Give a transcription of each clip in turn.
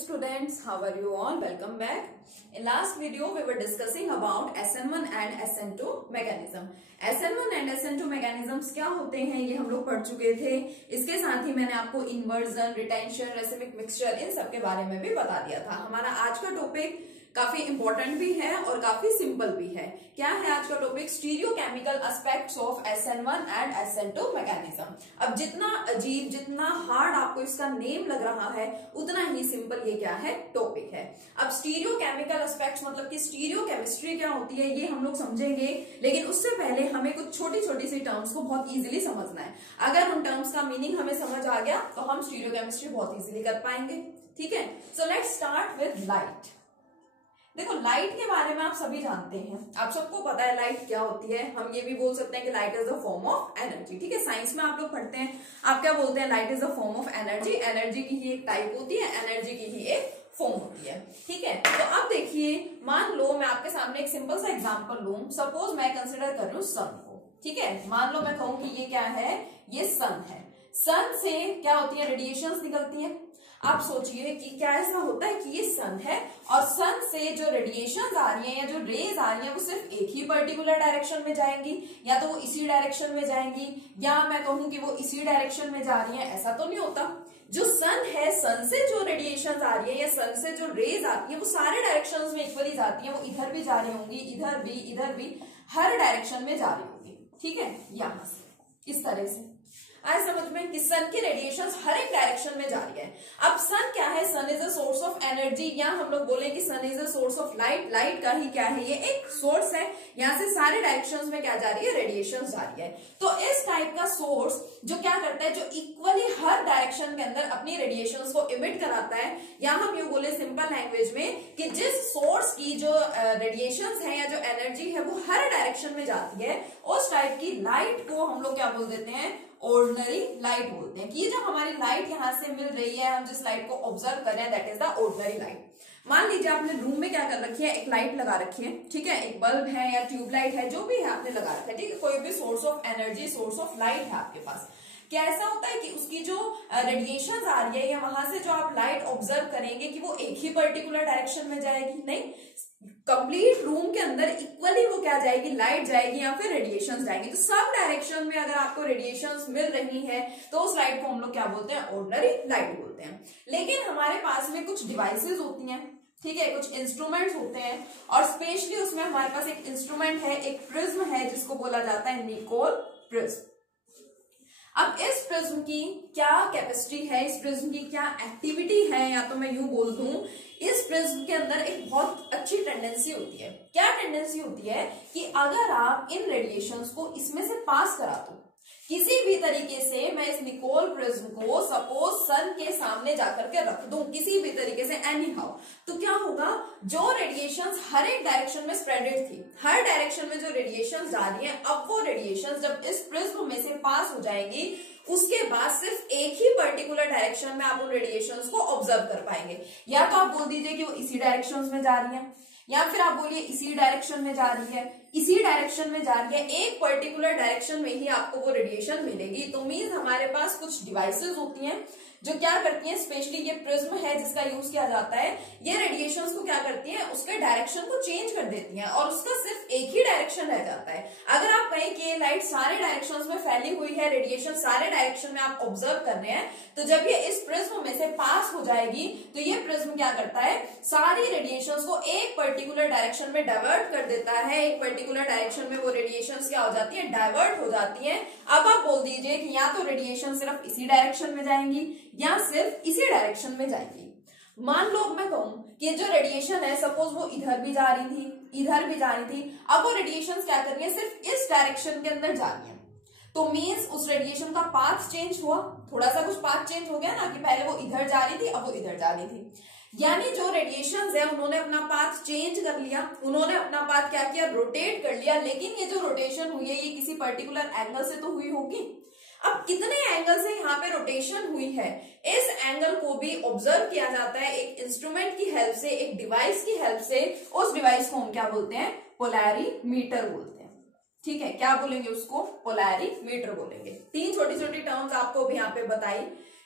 students, how are you all? Welcome back. In last video we were discussing about SN1 and SN2 mechanism. SN1 and SN2 mechanisms क्या होते हैं ये हम लोग पढ़ चुके थे. इसके साथ ही मैंने आपको inversion, retention, racemic mixture in सब के बारे में भी बता दिया था. हमारा आज का टॉपिक काफी इंपॉर्टेंट भी है और काफी सिंपल भी है. क्या है आज का topic? Stereochemical aspects of SN1 and SN2 mechanism. अब जितना अजीब, जितना हार्ड आपको इसका नेम लग रहा है, उतना ही सिंपल ये क्या है, टॉपिक है. अब स्टीरियोकेमिकल एस्पेक्ट्स मतलब कि स्टीरियोकेमिस्ट्री क्या होती है ये हम लोग समझेंगे, लेकिन उससे पहले हमें कुछ छोटी छोटी सी टर्म्स को बहुत इजीली समझना है. अगर उन टर्म्स का मीनिंग हमें समझ आ गया तो हम स्टीरियोकेमिस्ट्री बहुत इजीली कर पाएंगे. ठीक है, so let's start with light. देखो, लाइट के बारे में आप सभी जानते हैं, आप सबको पता है लाइट क्या होती है. हम ये भी बोल सकते हैं कि light is the form of energy. ठीक है, साइंस में आप लोग पढ़ते हैं, आप क्या बोलते हैं? Light is the form of energy. Energy की ही एक टाइप होती है, एनर्जी की ही एक फॉर्म होती है. ठीक है, तो अब देखिए, मान लो मैं आपके सामने एक सिंपल सा एग्जांपल लूं. सपोज मैं कंसिडर कर रही हूं सन को. ठीक है, मान लो मैं कहूं कि ये क्या है, ये सन है. सन से क्या होती है? रेडिएशंस निकलती है. आप सोचिए कि क्या ऐसा होता है कि ये सन है और सन से जो रेडिएशंस आ रही हैं या जो रेज आ रही हैं वो सिर्फ एक ही पर्टिकुलर डायरेक्शन में जाएंगी, या तो वो इसी डायरेक्शन में जाएंगी, या मैं कहूं कि वो इसी डायरेक्शन में जा रही हैं. ऐसा तो नहीं होता. जो सन है, सन से जो रेडिएशंस आ रही है या सन से जो रेज आती है वो सारे डायरेक्शंस में इक्वली जाती है. वो इधर भी जा रही होंगी, इधर भी, हर डायरेक्शन में जा रही होंगी. ठीक है, यहां से इस तरह से आए समझ में कि सन की रेडिएशंस हर एक डायरेक्शन में जा रही है. अब सन क्या है? Sun is a source of energy, या हम लोग बोले कि sun is a source of light. Light का ही क्या है, ये एक सोर्स है. यहां से सारे डायरेक्शंस में क्या जा रही है? रेडिएशंस जा रही है. तो इस टाइप का सोर्स जो क्या करता है, जो इक्वली हर डायरेक्शन के अंदर अपनी रेडिएशंस को इमिट कराता है, या हम यू बोले सिंपल लैंग्वेज में कि जिस सोर्स की जो रेडिएशंस है या जो एनर्जी है वो हर डायरेक्शन में जाती है, उस टाइप की लाइट को हम लोग क्या बोल देते हैं? ऑर्डिनरी लाइट बोलते हैं. कि ये जो हमारी लाइट यहां से मिल रही है, हम जिस लाइट को ऑब्जर्व कर रहे हैं, that is the ordinary light. मान लीजिए आपने रूम में क्या कर रखी है, एक लाइट लगा रखी है. ठीक है, एक बल्ब है या ट्यूबलाइट है, जो भी है आपने लगा रखा है. ठीक है, कोई भी source of energy, source of light है आपके पास. क्या ऐसा होता है कि उसकी जो रेडिएशन आ रही है या वहां से जो आप लाइट ऑब्जर्व करेंगे कि वो एक ही पर्टिकुलर डायरेक्शन में जाएगी? नहीं, कंप्लीट रूम के अंदर इक्वली वो क्या जाएगी? लाइट जाएगी या फिर रेडिएशंस जाएंगी. तो सब डायरेक्शन में अगर आपको रेडिएशंस मिल रही है तो उस लाइट को हम लोग क्या बोलते हैं? ऑर्डिनरी लाइट बोलते हैं. लेकिन हमारे पास में कुछ डिवाइसेस होती हैं. ठीक है, कुछ इंस्ट्रूमेंट्स होते हैं, और स्पेशली उसमें हमारे पास एक इंस्ट्रूमेंट है, एक प्रिज्म है, जिसको बोला जाता है निकोल प्रिज्म. अब इस प्रिज्म की क्या कैपेसिटी है, इस प्रिज्म की क्या एक्टिविटी है, या तो मैं यूं बोल दूं, इस प्रिज्म के अंदर एक बहुत अच्छी टेंडेंसी होती है. क्या टेंडेंसी होती है कि अगर आप इन रेडिएशंस को इसमें से पास करा दो किसी भी तरीके से, मैं इस निकोल प्रिज्म को सपोज सन के सामने जाकर के रख दूं किसी भी तरीके से, एनी हाउ, तो क्या होगा? जो रेडिएशंस हर एक डायरेक्शन में स्प्रेडेड थी, हर डायरेक्शन में जो रेडिएशंस जा रही हैं, अब वो रेडिएशंस जब इस प्रिज्म में से पास हो जाएंगी, उसके बाद सिर्फ एक ही पर्टिकुलर डायरेक्शन में आप उन रेडिएशंस को ऑब्जर्व कर पाएंगे. या तो आप बोल दीजिए कि वो इसी डायरेक्शंस में जा रही है, या फिर आप बोलिए इसी डायरेक्शन में जा रही है, इसी डायरेक्शन में जा रही है. एक पर्टिकुलर डायरेक्शन में ही आपको वो रेडिएशन मिलेगी. तो मीन्स हमारे पास कुछ डिवाइसेस होती हैं जो क्या करती हैं, स्पेशली ये प्रिज्म है जिसका यूज किया जाता है, ये रेडिएशंस को क्या करती हैं? उसके डायरेक्शन को चेंज कर देती हैं और उसका सिर्फ एक ही डायरेक्शन रह जाता है. अगर आप कहें कि ये लाइट सारे डायरेक्शंस में फैली हुई है, रेडिएशन सारे डायरेक्शन में आप ऑब्जर्व कर रहे हैं, तो जब ये इस प्रिज्म में से पास हो जाएगी तो ये प्रिज्म क्या करता है? सारी रेडिएशंस को एक पर्टिकुलर डायरेक्शन में डाइवर्ट कर देता है. एक पर्टिकुलर डायरेक्शन में वो रेडिएशंस क्या हो जाती है? डाइवर्ट हो जाती है. अब आप बोल दीजिए कि या तो रेडिएशन सिर्फ इसी डायरेक्शन में जाएंगी या सिर्फ इसी डायरेक्शन में जाएंगी. मान लो मैं कहूं कि जो रेडिएशन है, सपोज वो इधर भी जा रही थी, इधर भी जा रही थी, अब वो रेडिएशन क्या कर रही है? सिर्फ इस डायरेक्शन के अंदर जा रही है. तो मीन्स उस रेडिएशन का पाथ चेंज हुआ, थोड़ा सा कुछ पाथ चेंज हो गया ना, कि पहले वो इधर जा रही थी, अब वो इधर जा रही थी. यानी जो रेडिएशंस है उन्होंने अपना पाथ चेंज कर लिया, उन्होंने अपना पाथ क्या किया? रोटेट कर लिया. लेकिन ये जो रोटेशन हुई है ये किसी पर्टिकुलर एंगल से तो हुई होगी. अब कितने एंगल से यहाँ पे रोटेशन हुई है, इस एंगल को भी ऑब्जर्व किया जाता है एक इंस्ट्रूमेंट की हेल्प से, एक डिवाइस की हेल्प से. उस डिवाइस को हम क्या बोलते हैं? पोलैरीमीटर बोलते हैं. ठीक है, क्या बोलेंगे उसको? पोलैरीमीटर बोलेंगे. तीन छोटी छोटी टर्म्स आपको भी यहाँ पे बताई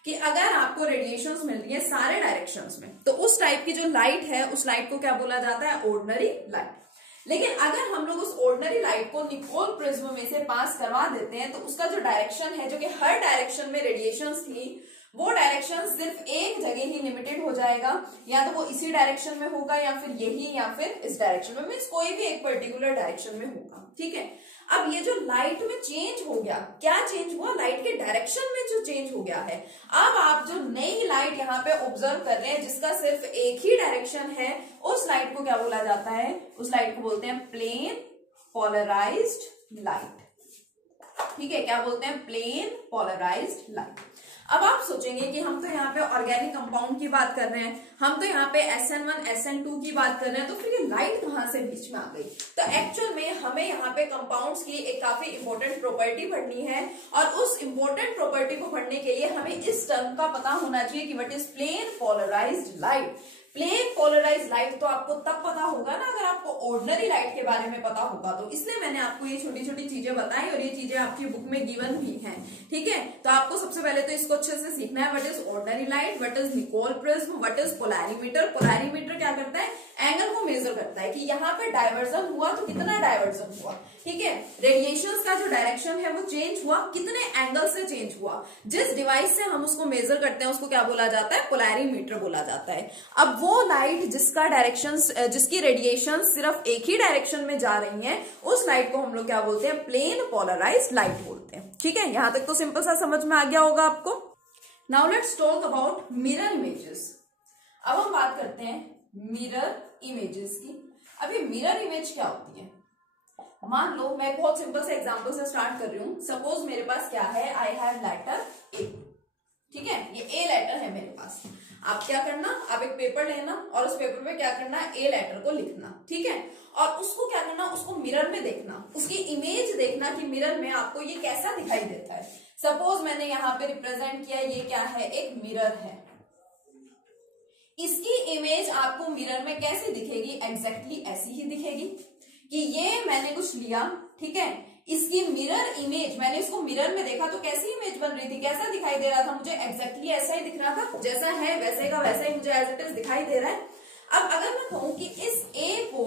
कि अगर आपको रेडिएशंस मिल रही है सारे डायरेक्शंस में, तो उस टाइप की जो लाइट है उस लाइट को क्या बोला जाता है, ऑर्डिनरी लाइट। लेकिन अगर हम लोग उस ऑर्डिनरी लाइट को निकोल प्रिज्म में से पास करवा देते हैं, तो उसका जो डायरेक्शन है, जो कि हर डायरेक्शन में रेडिएशंस थी, वो डायरेक्शन सिर्फ एक जगह ही लिमिटेड हो जाएगा, या तो वो इसी डायरेक्शन में होगा या फिर यही या फिर इस डायरेक्शन में, मीन्स कोई भी एक पर्टिकुलर डायरेक्शन में होगा। ठीक है, अब ये जो लाइट में चेंज हो गया, क्या चेंज हुआ, लाइट के डायरेक्शन में जो चेंज हो गया है। अब आप जो नई लाइट यहाँ पे ऑब्जर्व कर रहे हैं जिसका सिर्फ एक ही डायरेक्शन है, उस लाइट को क्या बोला जाता है, उस लाइट को बोलते हैं प्लेन पोलराइज्ड लाइट। ठीक है, क्या बोलते हैं, प्लेन पोलराइज्ड लाइट। अब आप सोचेंगे कि हम तो यहाँ पे ऑर्गेनिक कंपाउंड की बात कर रहे हैं, हम तो यहाँ पे SN1 SN2 की बात कर रहे हैं, तो फिर ये लाइट कहाँ से बीच में आ गई। तो एक्चुअल में हमें यहाँ पे कंपाउंड्स की एक काफी इंपॉर्टेंट प्रॉपर्टी पढ़नी है, और उस इंपॉर्टेंट प्रॉपर्टी को पढ़ने के लिए हमें इस टर्म का पता होना चाहिए कि what is plane polarised light. Plane polarised light तो आपको तब पता होगा ना अगर आपको ऑर्डिनरी लाइट के बारे में पता होगा, तो इसलिए मैंने आपको ये छोटी छोटी चीजें बताई, और ये चीजें आपकी बुक में गिवन भी हैं। ठीक है, तो आपको सबसे पहले तो इसको अच्छे से सीखना है, what is ordinary light, what is Nicol prism, what is polarimeter. Polarimeter क्या करता है, एंगल को मेजर करता है कि यहाँ पे डायवर्जन हुआ तो कितना डायवर्जन हुआ। ठीक है, रेडिएशंस का जो डायरेक्शन है वो चेंज हुआ, कितने एंगल से चेंज हुआ, जिस डिवाइस से हम उसको मेजर करते हैं उसको क्या बोला जाता है, पोलैरिमीटर बोला जाता है। अब वो लाइट जिसका डायरेक्शन, जिसकी रेडिएशन सिर्फ एक ही डायरेक्शन में जा रही है, उस लाइट को हम लोग क्या बोलते हैं, प्लेन पोलराइज्ड लाइट बोलते हैं। ठीक है, यहां तक तो सिंपल सा समझ में आ गया होगा आपको। Now let's talk about mirror images. अब हम बात करते हैं मिरर इमेजेस की। अब ये मिरर इमेज क्या होती है, मान लो मैं बहुत सिंपल से एग्जांपल से स्टार्ट कर रही हूं। सपोज मेरे पास क्या है, आई हैव लेटर ए। ठीक है, ये ए लेटर है मेरे पास। आप क्या करना, आप एक पेपर लेना और उस पेपर पे क्या करना, ए लेटर को लिखना। ठीक है, और उसको क्या करना, उसको मिरर में देखना, उसकी इमेज देखना कि मिरर में आपको ये कैसा दिखाई देता है। सपोज मैंने यहाँ पे रिप्रेजेंट किया, ये क्या है, एक मिरर है। इसकी इमेज आपको मिरर में कैसी दिखेगी, एग्जैक्टली ऐसी ही दिखेगी कि ये मैंने कुछ लिया। ठीक है, इसकी मिरर इमेज, मैंने इसको मिरर में देखा तो कैसी इमेज बन रही थी, कैसा दिखाई दे रहा था, मुझे एग्जैक्टली ऐसा ही दिख रहा था, जैसा है वैसे का वैसा ही मुझे एज इट इज दिखाई दे रहा है। अब अगर मैं कहूं कि इस ए को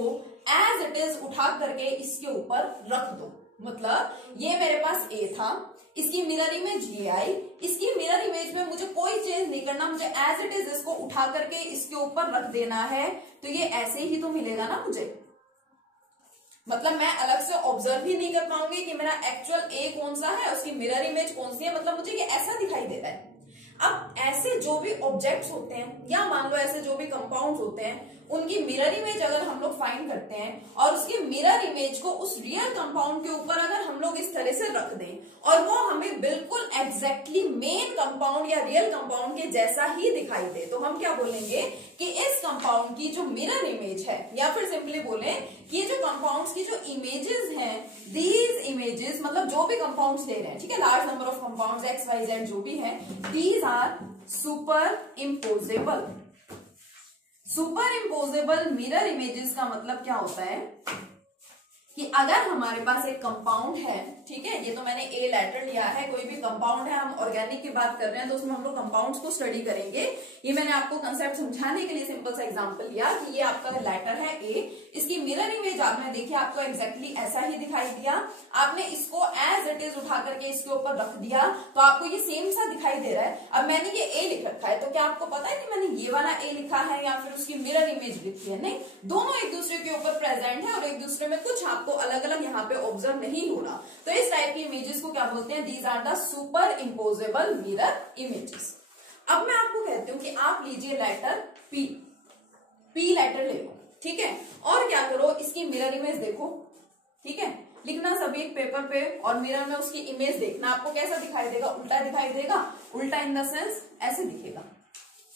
एज इट इज उठा करके इसके ऊपर रख दो, मतलब ये मेरे पास ए था, इसकी मिरर इमेज ये आई, इसकी मिरर इमेज में मुझे कोई चेंज नहीं करना, मुझे एज इट इज इसको उठा करके इसके ऊपर रख देना है, तो ये ऐसे ही तो मिलेगा ना मुझे। मतलब मैं अलग से ऑब्जर्व ही नहीं कर पाऊंगी कि मेरा एक्चुअल ए कौन सा है, उसकी मिरर इमेज कौन सी है, मतलब मुझे ये ऐसा दिखाई दे रहा है। अब ऐसे जो भी ऑब्जेक्ट्स होते हैं, या मान लो ऐसे जो भी कंपाउंड्स होते हैं, उनकी मिरर इमेज अगर हम लोग फाइंड करते हैं और उसकी मिरर इमेज को उस रियल कंपाउंड के ऊपर अगर हम लोग इस तरह से रख दें और वो हमें बिल्कुल एग्जैक्टली मेन कंपाउंड या रियल कंपाउंड के जैसा ही दिखाई दे, तो हम क्या बोलेंगे कि इस कंपाउंड की जो मिरर इमेज है, या फिर सिंपली बोले कि ये जो कंपाउंड्स की जो इमेजेस हैं, दीज इमेजेस, मतलब जो भी कंपाउंड्स ले रहे हैं, ठीक है, large number of compounds X Y Z जो भी है, these are superimposable. Superimposable mirror images का मतलब क्या होता है कि अगर हमारे पास एक कंपाउंड है, ठीक है, ये तो मैंने ए लेटर लिया है, कोई भी कंपाउंड है, हम ऑर्गेनिक की बात कर रहे हैं तो उसमें हम लोग कंपाउंड्स को स्टडी करेंगे। ये मैंने आपको कंसेप्ट समझाने के लिए सिंपल सा एग्जांपल लिया कि ये आपका लेटर है ए, इसकी मिरर इमेज आपने देखी, आपको एग्जैक्टली ऐसा ही दिखाई दिया, आपने इसको एज इट इज उठा करके इसके ऊपर रख दिया तो आपको ये सेम सा दिखाई दे रहा है। अब मैंने ये ए लिख रखा है, तो क्या आपको पता है कि मैंने ये वाला ए लिखा है या फिर उसकी मिरर इमेज लिखी है? नहीं, दोनों एक दूसरे के ऊपर प्रेजेंट है और एक दूसरे में कुछ आपको अलग अलग यहाँ पे ऑब्जर्व नहीं हो रहा। तो इस टाइप की इमेजेस को क्या बोलते हैं? These are the superimposable mirror images. अब मैं आपको कहती हूँ कि आप लीजिए लेटर पी, पी लेटर ले लो, ठीक है, और क्या करो, इसकी मिरर इमेज देखो, ठीक है, लिखना सभी एक पेपर पे और मिरर में उसकी इमेज देखना, आपको कैसा दिखाई देगा? उल्टा दिखाई देगा। उल्टा इन द सेंस ऐसे दिखेगा,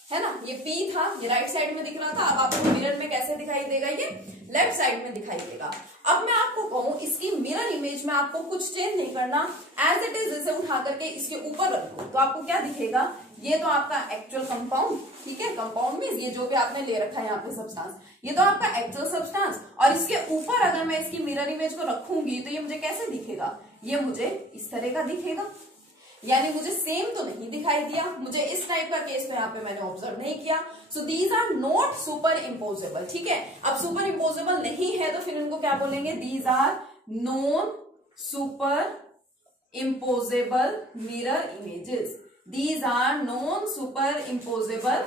है ना, ये पी था, ये राइट साइड में दिख रहा था, अब आपको मिरर में कैसे दिखाई देगा? ये लेफ्ट साइड में दिखाई देगा। अब मैं आपको कहूं इसकी मिरर इमेज में आपको कुछ चेंज नहीं करना, एज इट इज इसे उठा करके इसके ऊपर रख दो, तो आपको क्या दिखेगा? ये तो आपका एक्चुअल कंपाउंड, ठीक है, कंपाउंड में ये जो भी आपने ले रखा है यहाँ पे सब्सटेंस, ये तो आपका एक्चुअल सब्सटेंस, और इसके ऊपर अगर मैं इसकी मिरर इमेज को रखूंगी तो ये मुझे कैसे दिखेगा? ये मुझे इस तरह का दिखेगा। यानी मुझे सेम तो नहीं दिखाई दिया, मुझे इस टाइप का केस तो यहाँ पे मैंने ऑब्जर्व नहीं किया। So these are not superimposable. ठीक है, अब सुपर इम्पोजेबल नहीं है तो फिर इनको क्या बोलेंगे, these are non superimposable mirror images. These are non superimposable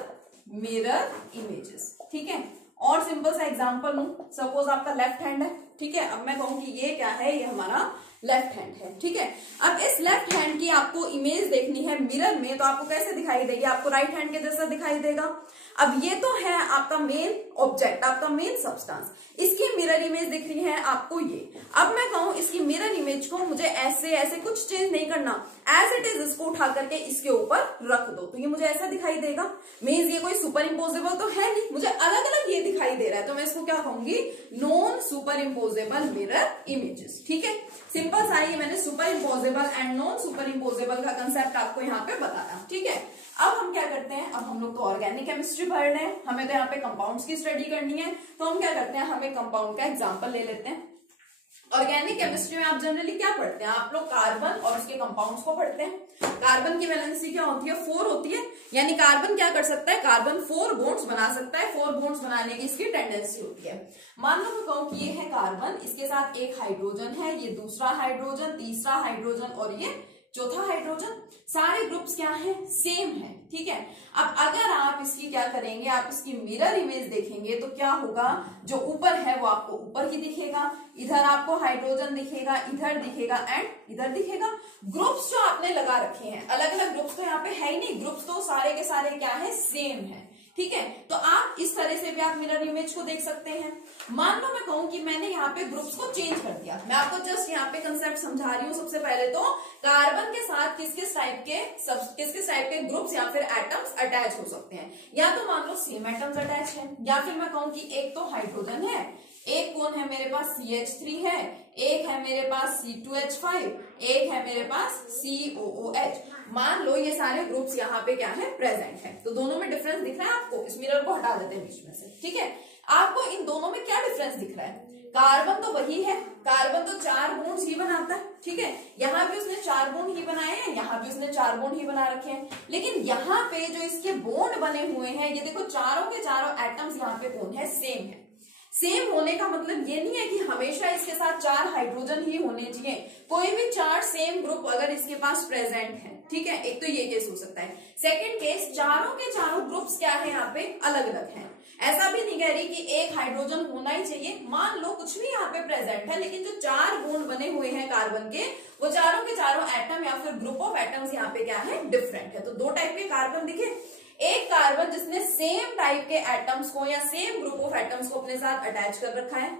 mirror images. ठीक है, और सिंपल सा एग्जांपल लूं, सपोज आपका लेफ्ट हैंड है। ठीक है, अब मैं कहूं कि ये क्या है, ये हमारा लेफ्ट हैंड है। ठीक है, अब इस लेफ्ट हैंड की आपको इमेज देखनी है मिरर में, तो आपको कैसे दिखाई देगी, आपको राइट हैंड के जैसा दिखाई देगा। अब ये तो है आपका मेन ऑब्जेक्ट, आपका मेन सब्सटेंस, इसकी मिरर इमेज दिख रही है आपको ये। अब मैं कहूं इसकी मिरर इमेज को मुझे ऐसे ऐसे कुछ चेंज नहीं करना, एज इट इज इसको उठा करके इसके ऊपर रख दो तो ये मुझे ऐसा दिखाई देगा। मीन्स ये कोई सुपर इम्पोजेबल तो है नहीं, मुझे अलग अलग ये दिखाई दे रहा है, तो मैं इसको क्या कहूंगी, non superimposable mirror images. ठीक है, सिंपल सा ये मैंने super imposable and non super imposable का कंसेप्ट आपको यहाँ पे बताया। ठीक है, अब हम क्या करते हैं, अब हम लोग तो ऑर्गेनिक केमिस्ट्री पढ़ रहे हैं, हमें तो यहाँ पे कंपाउंड्स की स्टडी करनी है, तो हम क्या करते हैं, हमें कंपाउंड का एग्जांपल ले लेते हैं। ऑर्गेनिक केमिस्ट्री में आप जनरली क्या पढ़ते हैं, आप लोग कार्बन और उसके कंपाउंड्स को पढ़ते हैं। कार्बन की वैलेंसी क्या होती है, 4 होती है, यानी कार्बन क्या कर सकता है, कार्बन 4 बॉन्ड्स बना सकता है, 4 बॉन्ड्स बनाने की इसकी टेंडेंसी होती है। मान लो मैं कहूं कि ये है कार्बन, इसके साथ एक हाइड्रोजन है, ये दूसरा हाइड्रोजन, तीसरा हाइड्रोजन और ये चौथा हाइड्रोजन, सारे ग्रुप्स क्या है, सेम है। ठीक है, अब अगर आप इसकी क्या करेंगे, आप इसकी मिरर इमेज देखेंगे तो क्या होगा, जो ऊपर है वो आपको ऊपर ही दिखेगा, इधर आपको हाइड्रोजन दिखेगा, इधर दिखेगा एंड इधर दिखेगा। ग्रुप्स जो आपने लगा रखे हैं, अलग अलग ग्रुप्स तो यहाँ पे है ही नहीं, ग्रुप्स तो सारे के सारे क्या है, सेम है। ठीक है, तो आप इस तरह से भी आप मिरर इमेज को देख सकते हैं। मान लो मैं कहूं कि मैंने यहाँ पे ग्रुप्स को चेंज कर दिया, मैं आपको जस्ट यहाँ पे कंसेप्ट समझा रही हूँ। सबसे पहले तो कार्बन के साथ किस किस टाइप के ग्रुप्स या फिर एटम्स अटैच हो सकते हैं, या तो मान लो सेम एटम्स अटैच है, या फिर मैं कहूं कि एक तो हाइड्रोजन है, एक कौन है मेरे पास, CH3 है, एक है मेरे पास C2H5, एक है मेरे पास COOH। मान लो ये सारे ग्रुप्स यहाँ पे क्या है, प्रेजेंट है, तो दोनों में डिफरेंस दिख रहा है आपको। इस मिरर को हटा देते हैं बीच में से। ठीक है, आपको इन दोनों में क्या डिफरेंस दिख रहा है, कार्बन तो वही है, कार्बन तो 4 बॉन्ड्स ही बनाता है। ठीक है, यहाँ भी उसने 4 बॉन्ड ही बनाए हैं, यहाँ भी उसने 4 बॉन्ड ही बना रखे हैं, लेकिन यहाँ पे जो इसके बॉन्ड बने हुए हैं, ये देखो चारों के चारों एटम्स यहाँ पे कौन है, सेम है। सेम होने का मतलब ये नहीं है कि हमेशा इसके साथ 4 हाइड्रोजन ही होने चाहिए, कोई भी 4 सेम ग्रुप अगर इसके पास प्रेजेंट है। ठीक है, एक तो ये केस हो सकता है। सेकंड केस, चारों के चारों ग्रुप्स क्या है, यहाँ पे अलग अलग हैं। ऐसा भी नहीं कह रही कि एक हाइड्रोजन होना ही चाहिए, मान लो कुछ भी यहाँ पे प्रेजेंट है, लेकिन जो 4 बॉन्ड बने हुए हैं कार्बन के, वो चारों के चारों एटम या फिर ग्रुप ऑफ एटम्स यहाँ पे क्या है, डिफरेंट है। तो 2 टाइप के कार्बन दिखे, एक कार्बन जिसने सेम टाइप के एटम्स को या सेम ग्रुप ऑफ एटम्स को अपने साथ अटैच कर रखा है,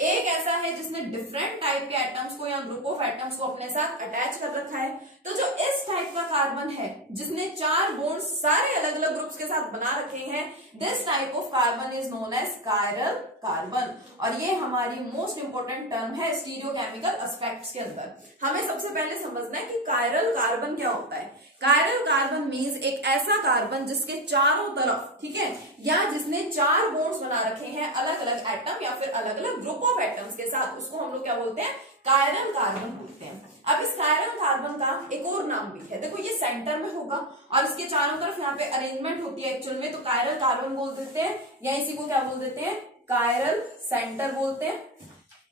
एक ऐसा है जिसने डिफरेंट टाइप के एटम्स को या ग्रुप ऑफ एटम्स को अपने साथ अटैच कर रखा है। तो जो इस टाइप का कार्बन है जिसने 4 बॉन्ड्स सारे अलग अलग ग्रुप्स के साथ बना रखे हैं, this type of carbon is known as chiral carbon. और ये हमारी मोस्ट इंपोर्टेंट टर्म है स्टीरियोकेमिकल एस्पेक्ट्स के अंदर। हमें सबसे पहले समझना है कि कायरल कार्बन क्या होता है। कायरल कार्बन मीन्स एक ऐसा कार्बन जिसके चारों तरफ, ठीक है, या जिसने 4 बॉन्ड्स बना रखे हैं अलग अलग एटम या फिर अलग अलग ग्रुप ऑफ एटम्स के साथ, उसको हम लोग क्या बोलते हैं, कायरल कार्बन बोलते हैं। अब इस कायरल कार्बन का एक और नाम भी है, देखो ये सेंटर में होगा और इसके चारों तरफ यहाँ पे अरेंजमेंट होती है एक्चुअल में, तो कायरल कार्बन बोल देते हैं, या इसी को क्या बोल देते हैं, कायरल सेंटर बोलते हैं,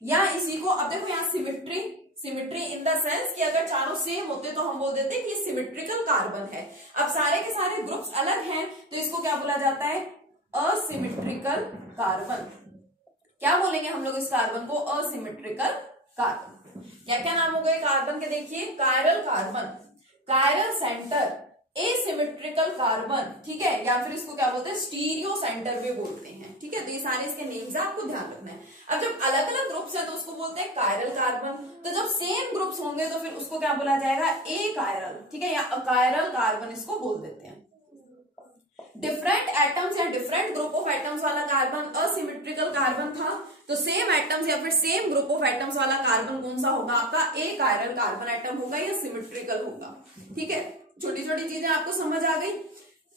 या इसी को, अब देखो यहाँ सिमिट्री इन द सेंस कि अगर चारों सेम होते तो हम बोल देते हैं कि सिमिट्रिकल कार्बन है। अब सारे के सारे ग्रुप्स अलग हैं तो इसको क्या बोला जाता है, असिमिट्रिकल कार्बन। क्या बोलेंगे हम लोग इस कार्बन को, असिमिट्रिकल कार्बन। क्या क्या नाम हो गए कार्बन के, देखिए, chiral carbon, chiral centre, asymmetrical carbon, ठीक है, या फिर इसको क्या बोलते हैं, स्टीरियो सेंटर भी बोलते हैं। ठीक है, तो ये सारे इसके नेम्स है, आपको ध्यान रखना है। अब जब अलग अलग ग्रुप्स हैं तो उसको बोलते हैं कायरल कार्बन, तो जब सेम ग्रुप्स होंगे तो फिर उसको क्या बोला जाएगा, ए कायरल, ठीक है, या अकायरल कार्बन इसको बोल देते हैं। डिफरेंट एटम्स या डिफरेंट ग्रुप ऑफ एटम्स वाला कार्बन असिमेट्रिकल कार्बन था, तो सेम एटम्स या फिर सेम ग्रुप ऑफ एटम्स वाला कार्बन कौन सा होगा आपका, ए कायरल कार्बन एटम होगा या सिमेट्रिकल होगा। ठीक है, छोटी छोटी चीजें आपको समझ आ गई।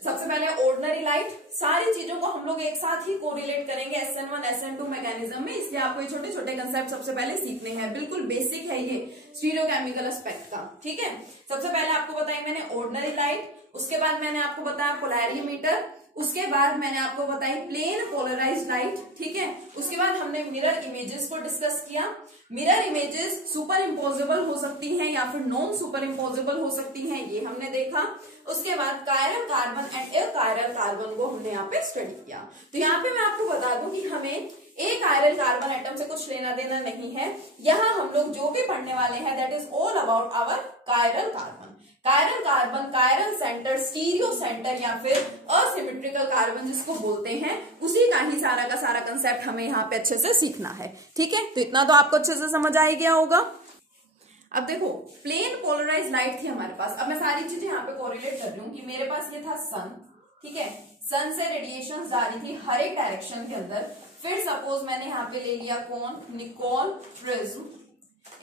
सबसे पहले ऑर्डिनरी लाइट, सारी चीजों को हम लोग एक साथ ही कोरिलेट करेंगे SN1 SN2 मैकेनिज्म में, इसलिए आपको ये छोटे छोटे कंसेप्ट सबसे पहले सीखने हैं, बिल्कुल बेसिक है ये स्टीरियोकेमिकल एस्पेक्ट का। ठीक है, सबसे पहले आपको बताया मैंने ऑर्डिनरी लाइट, उसके बाद मैंने आपको बताया पोलैरिमीटर, उसके बाद मैंने आपको बताई प्लेन पोलराइज्ड लाइट। ठीक है, उसके बाद हमने मिरर इमेजेस को डिस्कस किया। मिरर इमेजेस सुपर इम्पोजेबल हो सकती हैं या फिर नॉन सुपर इम्पोजेबल हो सकती हैं, ये हमने देखा। उसके बाद chiral carbon and achiral carbon को हमने यहाँ पे स्टडी किया। तो यहाँ पे मैं आपको बता दूं कि हमें एक कायरल कार्बन एटम से कुछ लेना देना नहीं है। यहाँ हम लोग जो भी पढ़ने वाले हैं that is all about our chiral carbon. Chiral carbon, chiral centre, stereo centre या फिर असिमेट्रिकल कार्बन जिसको बोलते हैं, उसी का ही सारा का सारा कंसेप्ट हमें यहाँ पे अच्छे से सीखना है। ठीक है, तो इतना तो आपको अच्छे से समझ आ गया होगा। अब देखो, प्लेन पोलराइज लाइट थी हमारे पास। अब मैं सारी चीजें यहाँ पे कोरिलेट कर रही हूँ कि मेरे पास ये था सन। ठीक है, सन से रेडिएशन जा रही थी हर एक डायरेक्शन के अंदर। फिर सपोज मैंने यहाँ पे ले लिया कौन, निकोल प्रिज्म।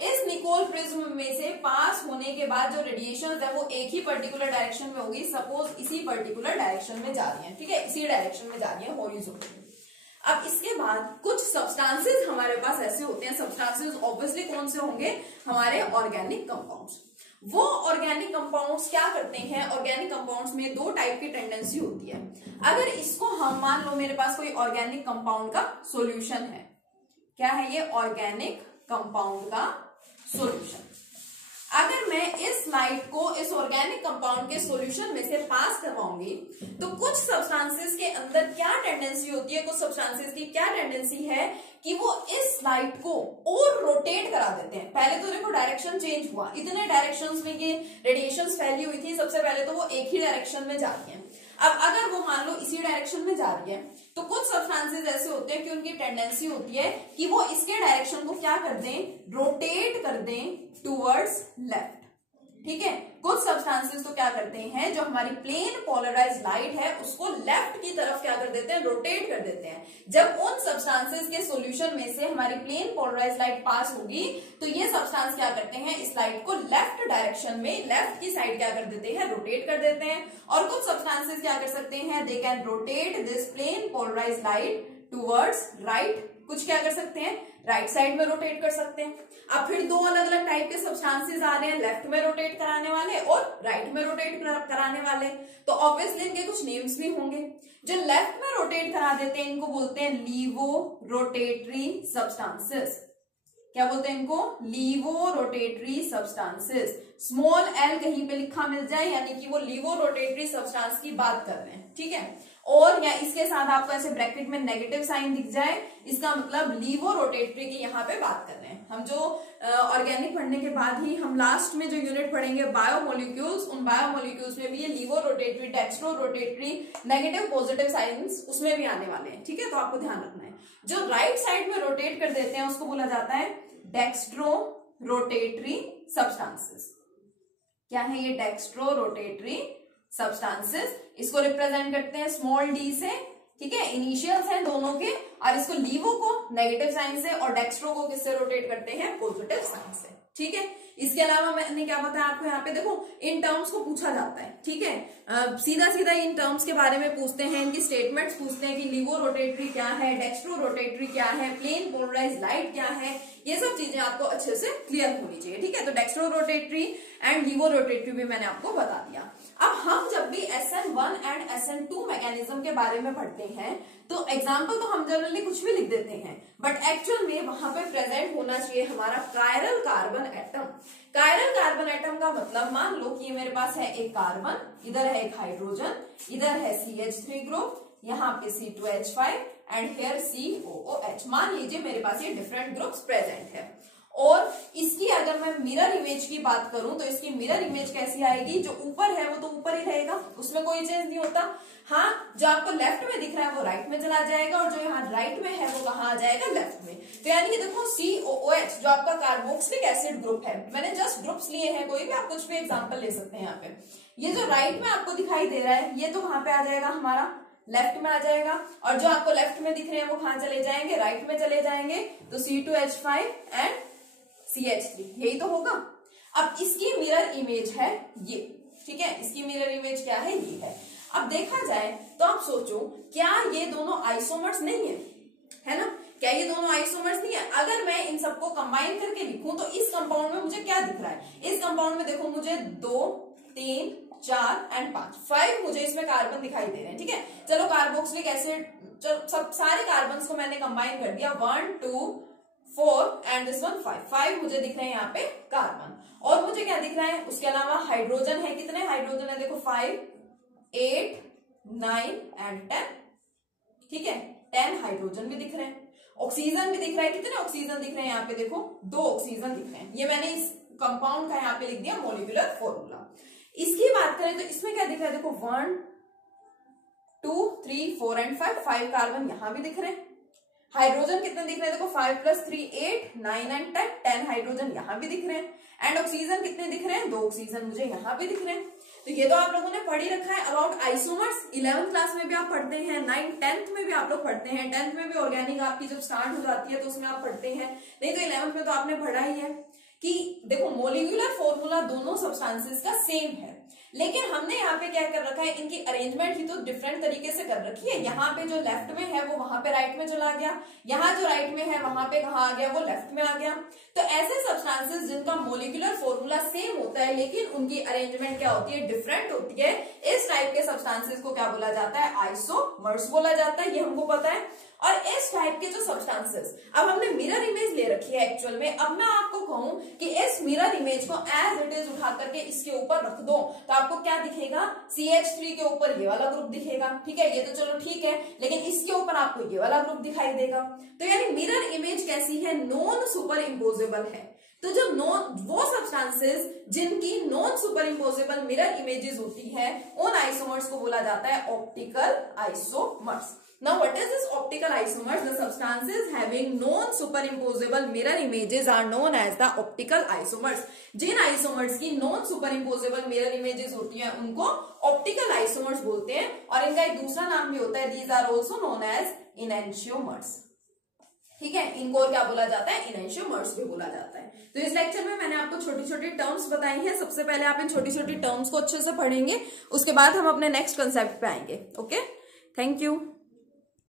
इस निकोल प्रिज्म में से पास होने के बाद जो रेडिएशन है वो एक ही पर्टिकुलर डायरेक्शन में होगी। सपोज इसी पर्टिकुलर डायरेक्शन में जा रही है। ठीक है, इसी डायरेक्शन में जा रही है हॉरिजॉन्टली। अब इसके बाद कुछ सब्सटेंसेस हमारे पास ऐसे होते हैं, सब्सटेंसेस ऑब्वियसली कौन से होंगे, हमारे ऑर्गेनिक कंपाउंड्स। वो ऑर्गेनिक कंपाउंड्स क्या करते हैं, ऑर्गेनिक कंपाउंड्स में दो टाइप की टेंडेंसी होती है। अगर इसको हम मान लो मेरे पास कोई ऑर्गेनिक कंपाउंड का सॉल्यूशन है, क्या है ये, ऑर्गेनिक कंपाउंड का सॉल्यूशन। अगर मैं इस लाइट को इस ऑर्गेनिक कंपाउंड के सॉल्यूशन में से पास करवाऊंगी तो कुछ सब्सटेंसेस के अंदर क्या टेंडेंसी होती है, कुछ सब्सटेंसेस की क्या टेंडेंसी है कि वो इस लाइट को और रोटेट करा देते हैं। पहले तो देखो डायरेक्शन चेंज हुआ, इतने डायरेक्शंस में ये रेडिएशंस फैली हुई थी, सबसे पहले तो वो एक ही डायरेक्शन में जा रही है। अब अगर वो मान लो इसी डायरेक्शन में जा रही है तो कुछ सब्सटेंसेस ऐसे होते हैं कि उनकी टेंडेंसी होती है कि वो इसके डायरेक्शन को क्या कर दें, रोटेट कर दें टुवर्ड्स लेफ्ट। ठीक है, कुछ सब्सटेंसेस तो क्या करते हैं, जो हमारी प्लेन पोलराइज्ड लाइट है उसको लेफ्ट की तरफ क्या कर देते हैं, रोटेट कर देते हैं। जब उन सब्सटेंसेस के सॉल्यूशन में से हमारी प्लेन पोलराइज्ड लाइट पास होगी तो ये सब्सटेंस क्या करते हैं, इस लाइट को लेफ्ट डायरेक्शन में, लेफ्ट की साइड क्या कर देते हैं, रोटेट कर देते हैं। और कुछ सब्सटेंसेस क्या कर सकते हैं, they can rotate this plane polarised light towards right. कुछ क्या कर सकते हैं, राइट साइड में रोटेट कर सकते हैं। अब फिर दो अलग अलग टाइप के सब्सटेंसेस आ रहे हैं, लेफ्ट में रोटेट कराने वाले और राइट में रोटेट कराने वाले। तो ऑब्वियसली इनके कुछ नेम्स भी होंगे। जो लेफ्ट में रोटेट करा देते हैं इनको बोलते हैं लीवो रोटेटरी सब्सटेंसेस। क्या बोलते हैं इनको, levo rotatory substances. Small L कहीं पे लिखा मिल जाए यानी कि वो लीवो रोटेटरी सब्सटेंस की बात कर रहे हैं। ठीक है, और या इसके साथ आपको ऐसे ब्रैकेट में नेगेटिव साइन दिख जाए, इसका मतलब लीवो रोटेटरी की यहाँ पे बात कर रहे हैं। हम जो ऑर्गेनिक पढ़ने के बाद ही हम लास्ट में जो यूनिट पढ़ेंगे बायोमोलिक्यूल्स, उन बायोमोलिक्यूल्स में भी ये levo rotatory, dextro rotatory, negative positive signs उसमें भी आने वाले हैं। ठीक है, तो आपको ध्यान रखना है। जो राइट साइड में रोटेट कर देते हैं उसको बोला जाता है डेक्स्ट्रो रोटेटरी सब्सटेंसेस। क्या है ये, डेक्स्ट्रो रोटेटरी सब्सटेंसेस। इसको रिप्रेजेंट करते हैं स्मॉल डी से। ठीक है, इनिशियल्स हैं दोनों के, और इसको लीवो को नेगेटिव साइन से और डेक्स्ट्रो को किससे रोटेट करते हैं, पॉजिटिव साइन से। ठीक है, इसके अलावा मैंने क्या बताया आपको, यहाँ पे देखो इन टर्म्स को पूछा जाता है। ठीक है, सीधा सीधा इन टर्म्स के बारे में पूछते हैं, इनकी स्टेटमेंट्स पूछते हैं कि लीवो रोटेटरी क्या है, डेक्स्ट्रो रोटेटरी क्या है, प्लेन पोलराइज्ड लाइट क्या है, ये सब चीजें आपको अच्छे से क्लियर होनी चाहिए। ठीक है, तो dextro rotatory and levo rotatory भी मैंने आपको बता दिया। अब हम जब भी SN1 एंड SN2 मैकेनिज्म के बारे में पढ़ते हैं तो एग्जाम्पल तो हम जनरली कुछ भी लिख देते हैं, बट एक्चुअल में वहां पे प्रेजेंट होना चाहिए हमारा chiral carbon atom. Chiral carbon atom का मतलब, मान लो कि ये मेरे पास है एक कार्बन, इधर है एक हाइड्रोजन, इधर है CH3 ग्रुप, यहाँ पे C2H5 एंड हियर COOH। मान लीजिए मेरे पास ये डिफरेंट ग्रुप्स प्रेजेंट है। और इसकी अगर मैं मिरर इमेज की बात करूं तो इसकी मिरर इमेज कैसी आएगी, जो ऊपर है वो तो ऊपर ही रहेगा, उसमें कोई चेंज नहीं होता। हाँ, जो आपको लेफ्ट में दिख रहा है वो राइट में चला जाएगा, और जो यहाँ राइट में है वो कहाँ आ जाएगा, लेफ्ट में। तो यानी कि देखो COOH जो आपका कार्बोक्सिलिक एसिड ग्रुप है, मैंने जस्ट ग्रुप्स लिए हैं, कोई भी आप कुछ भी एग्जाम्पल ले सकते हैं यहाँ पे। ये जो राइट में आपको दिखाई दे रहा है ये तो कहाँ पे आ जाएगा, हमारा लेफ्ट में आ जाएगा, और जो आपको लेफ्ट में दिख रहे हैं वो कहाँ चले जाएंगे, राइट में चले जाएंगे। तो C2H5 एंड CH3 यही तो होगा। अब इसकी मिरर इमेज है ये। ठीक है, इसकी मिरर इमेज क्या है, ये है। अब देखा जाए तो आप सोचो, क्या ये दोनों आइसोमर्स नहीं है ना? क्या ये दोनों आइसोमर्स नहीं है? अगर मैं इन सबको कंबाइन करके लिखूं तो इस कंपाउंड में मुझे क्या दिख रहा है? इस कंपाउंड में देखो मुझे 2, 3, 4 एंड 5 मुझे इसमें कार्बन दिखाई दे रहे हैं। ठीक है, चलो कार्बोक्सिलिक एसिड, सब सारे कार्बन को मैंने कंबाइन कर दिया, 1, 2, 4 एंड दिस वन 5 मुझे दिख रहे हैं यहाँ पे कार्बन। और मुझे क्या दिख रहा है? उसके अलावा हाइड्रोजन है, कितने हाइड्रोजन है? देखो 5, 8, 9 एंड 10। ठीक है, 10 हाइड्रोजन भी दिख रहे हैं, ऑक्सीजन भी दिख रहा है। कितने ऑक्सीजन दिख रहे हैं यहाँ पे? देखो 2 ऑक्सीजन दिख रहे हैं। ये मैंने इस कंपाउंड का यहाँ पे लिख दिया मॉलिक्यूलर फॉर्मूला। इसकी बात करें तो इसमें क्या दिख रहा है? देखो 1, 2, 3, 4 एंड 5 कार्बन यहां भी दिख रहे हैं। हाइड्रोजन कितने दिख रहे हैं? देखो 5 + 3 8, 9 एंड 10 हाइड्रोजन यहां भी दिख रहे हैं। एंड ऑक्सीजन कितने दिख रहे हैं? 2 ऑक्सीजन मुझे यहां भी दिख रहे हैं। तो ये तो आप लोगों ने पढ़ ही रखा है अबाउट आइसोमर्स। 11th क्लास में भी आप पढ़ते हैं, 9th 10th में भी आप लोग पढ़ते हैं, 10th में भी ऑर्गेनिक आपकी जब स्टार्ट हो जाती है तो उसमें आप पढ़ते हैं, नहीं तो 11th में तो आपने पढ़ा ही है कि देखो मॉलिक्यूलर फॉर्मूला दोनों सब्सटेंसेस का सेम है, लेकिन हमने यहाँ पे क्या कर रखा है, इनकी अरेंजमेंट ही तो डिफरेंट तरीके से कर रखी है। यहाँ पे जो लेफ्ट में है वो वहां पे राइट में चला गया, यहाँ जो राइट में है वहां पे कहाँ आ गया? वो लेफ्ट में आ गया। तो ऐसे सब्सटेंसेस जिनका मॉलिक्यूलर फॉर्मूला सेम होता है लेकिन उनकी अरेंजमेंट क्या होती है? डिफरेंट होती है। इस टाइप के सब्सटेंसेस को क्या बोला जाता है? आइसोमर्स बोला जाता है, ये हमको पता है। और इस टाइप के जो सब्सटेंसेस, अब हमने मिरर इमेज ले रखी है एक्चुअल में। अब मैं आपको कहूं कि इस मिरर इमेज को एज इट इज उठा करके इसके ऊपर रख दो तो आपको क्या दिखेगा? CH3 के ऊपर ये वाला ग्रुप दिखेगा। ठीक है, ये तो चलो ठीक है, लेकिन इसके ऊपर आपको ये वाला ग्रुप दिखाई देगा। तो यानी मिरर इमेज कैसी है? नॉन सुपर इम्पोजेबल है। तो जो वो सब्सटेंसेस जिनकी non superimposable mirror images होती है उन आइसोमर्स को बोला जाता है optical isomers. Now what is this optical isomers? The substances having non-superimposable mirror images are known as the optical isomers. जिन isomers की non-superimposable mirror images होती हैं उनको optical isomers बोलते हैं, और इनका एक दूसरा नाम भी होता है, these are also known as enantiomers. ठीक है, इनको और क्या बोला जाता है? enantiomers भी बोला जाता है। तो इस लेक्चर में मैंने आपको छोटी छोटी टर्म्स बताई हैं। सबसे पहले आप इन छोटी छोटी टर्म्स को अच्छे से पढ़ेंगे, उसके बाद हम अपने नेक्स्ट कंसेप्ट पे आएंगे। Okay, thank you.